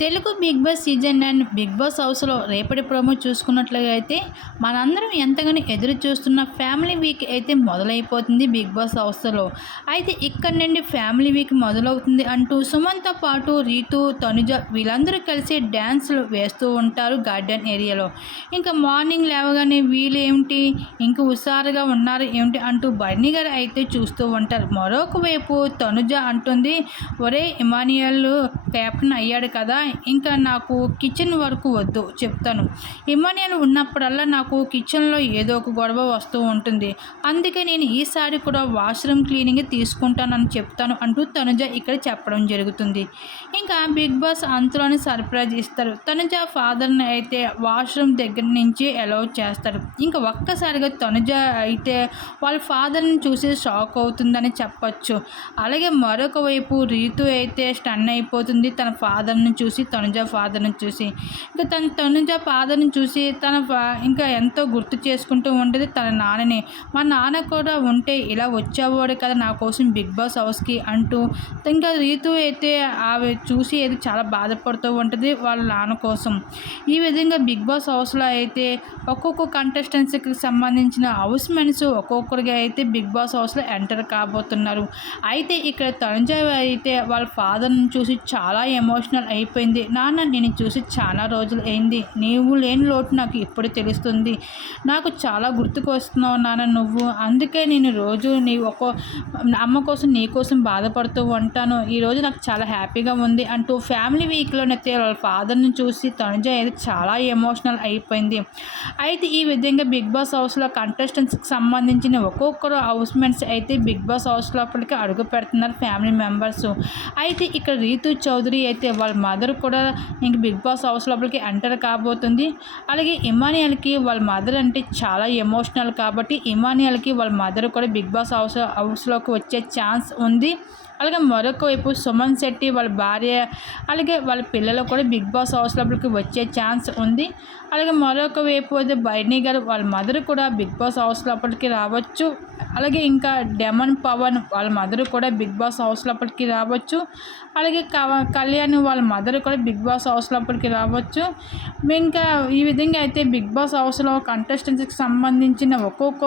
Telugu Bigg Boss season and Bigg Boss హౌస్లో రేపటి promo చూసుకున్నట్లయితే మనందరం ఎంతగానో ఎదురు చూస్తున్న ఫ్యామిలీ వీక్ అయితే మొదలైపోతుంది బిగ్ బాస్ హౌస్లో. అయితే ఇక్కడ నుండి ఫ్యామిలీ వీక్ మొదలవుతుంది అంటూ సుమన్తో పాటు రీతు తనుజ వీళ్ళందరూ కలిసి డ్యాన్స్లు వేస్తూ ఉంటారు గార్డెన్ ఏరియాలో. ఇంకా మార్నింగ్ లేవగానే వీళ్ళు ఏమిటి? ఇంకా హుషారుగా ఉన్నారు ఏమిటి? అంటూ బన్నీ గారు అయితే చూస్తూ ఉంటారు. మరొక వైపు తనుజ అంటుంది ఒరే ఇమానియల్ కెప్టెన్ అయ్యాడు కదా ఇంకా నాకు కిచెన్ వరకు వద్దు చెప్తాను. ఇమానియల్ ఉన్నప్పుడల్లా నాకు కిచెన్లో ఏదో ఒక గొడవ వస్తూ ఉంటుంది. అందుకే నేను ఈసారి కూడా వాష్రూమ్ క్లీనింగ్ తీసుకుంటానని చెప్తాను అంటూ తనుజ ఇక్కడ చెప్పడం జరుగుతుంది. ఇంకా బిగ్ బాస్ అంతలోనే సర్ప్రైజ్ ఇస్తారు. తనుజ ఫాదర్ని అయితే వాష్రూమ్ దగ్గర నుంచి అలౌ చేస్తారు. ఇంకా ఒక్కసారిగా తనుజ అయితే వాళ్ళ ఫాదర్ని చూసి షాక్ అవుతుందని చెప్పచ్చు. అలాగే మరొక వైపు రీతు అయితే స్టన్ అయిపోతుంది తన ఫాదర్ని చూసి. తనుజ ఫాదర్ని చూసి ఇంకా తన తనుజ ఫాదర్ని చూసి తన ఇంకా ఎంతో గుర్తు చేసుకుంటూ ఉంటుంది తన నాన్నని. మా నాన్న కూడా ఉంటే ఇలా వచ్చేవాడు కదా నా కోసం బిగ్ బాస్ హౌస్కి అంటూ ఇంకా రీతు అయితే ఆమె చూసి అయితే చాలా బాధపడుతూ ఉంటుంది వాళ్ళ నాన్న కోసం. ఈ విధంగా బిగ్ బాస్ హౌస్లో అయితే ఒక్కొక్క కంటెస్టెన్సీకి సంబంధించిన హౌస్ మెన్స్ ఒక్కొక్కరిగా అయితే బిగ్ బాస్ హౌస్లో ఎంటర్ కాబోతున్నారు. అయితే ఇక్కడ తనుజ అయితే వాళ్ళ ఫాదర్ని చూసి చాలా ఎమోషనల్ అయిపోయింది నాన్న నేను చూసి చాలా రోజులు అయింది. నీవు లేని లోటు నాకు ఇప్పుడు తెలుస్తుంది. నాకు చాలా గుర్తుకు వస్తున్నావు నాన్న నువ్వు. అందుకే నేను రోజు నీ ఒక అమ్మ కోసం నీ కోసం బాధపడుతూ ఉంటాను. ఈరోజు నాకు చాలా హ్యాపీగా ఉంది అంటూ ఫ్యామిలీ వీక్లోనైతే వాళ్ళ ఫాదర్ని చూసి తనుజ అయితే చాలా ఎమోషనల్ అయిపోయింది. అయితే ఈ విధంగా బిగ్ బాస్ హౌస్లో కంటెస్టెంట్స్కి సంబంధించిన ఒక్కొక్కరు హౌస్మెంట్స్ అయితే బిగ్ బాస్ హౌస్ లోపలికి అడుగు పెడుతున్నారు ఫ్యామిలీ మెంబర్స్. అయితే ఇక్కడ రీతు చౌదరి అయితే వాళ్ళ మదర్ కూడా ఇంక బిగ్ బాస్ హౌస్ లోపలికి ఎంటర్ కాబోతుంది. అలాగే ఇమానియల్కి వాళ్ళ మదర్ అంటే చాలా ఎమోషనల్ కాబట్టి ఇమానియల్కి వాళ్ళ మదర్ కూడా బిగ్ బాస్ హౌస్ హౌస్లోకి వచ్చే ఛాన్స్ ఉంది. అలాగే మరొక వైపు సుమన్ శెట్టి వాళ్ళ భార్య అలాగే వాళ్ళ పిల్లలు కూడా బిగ్ బాస్ హౌస్ లోపలికి వచ్చే ఛాన్స్ ఉంది. అలాగే మరొక వైపు అయితే బైనీ గారు వాళ్ళ మదర్ కూడా బిగ్ బాస్ హౌస్ లోపలికి రావచ్చు. అలాగే ఇంకా డెమన్ పవన్ వాళ్ళ మదర్ కూడా బిగ్ బాస్ హౌస్ లోపలికి రావచ్చు. అలాగే కళ్యాణ్ వాళ్ళ మదర్ కూడా బిగ్ బాస్ హౌస్ లోపలికి రావచ్చు. ఇంకా ఈ విధంగా అయితే బిగ్ బాస్ హౌస్లో కంటెస్టెంట్స్కి సంబంధించిన ఒక్కొక్క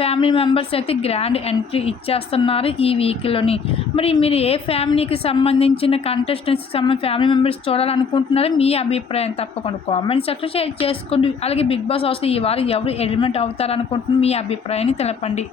ఫ్యామిలీ మెంబర్స్ అయితే గ్రాండ్ ఎంట్రీ ఇచ్చేస్తున్నారు ఈ వీక్లోని మరి మీరు ఏ ఫ్యామిలీకి సంబంధించిన కంటెస్టెంట్స్కి సంబంధించిన ఫ్యామిలీ మెంబర్స్ చూడాలనుకుంటున్నారో మీ అభిప్రాయం తప్పకుండా కామెంట్ సెక్షన్ షేర్ చేసుకోండి. అలాగే బిగ్ బాస్ హౌస్లో ఈ వారం ఎవరు ఎలిమెంట్ అవుతారనుకుంటున్నారు మీ అభిప్రాయాన్ని తెలపండి.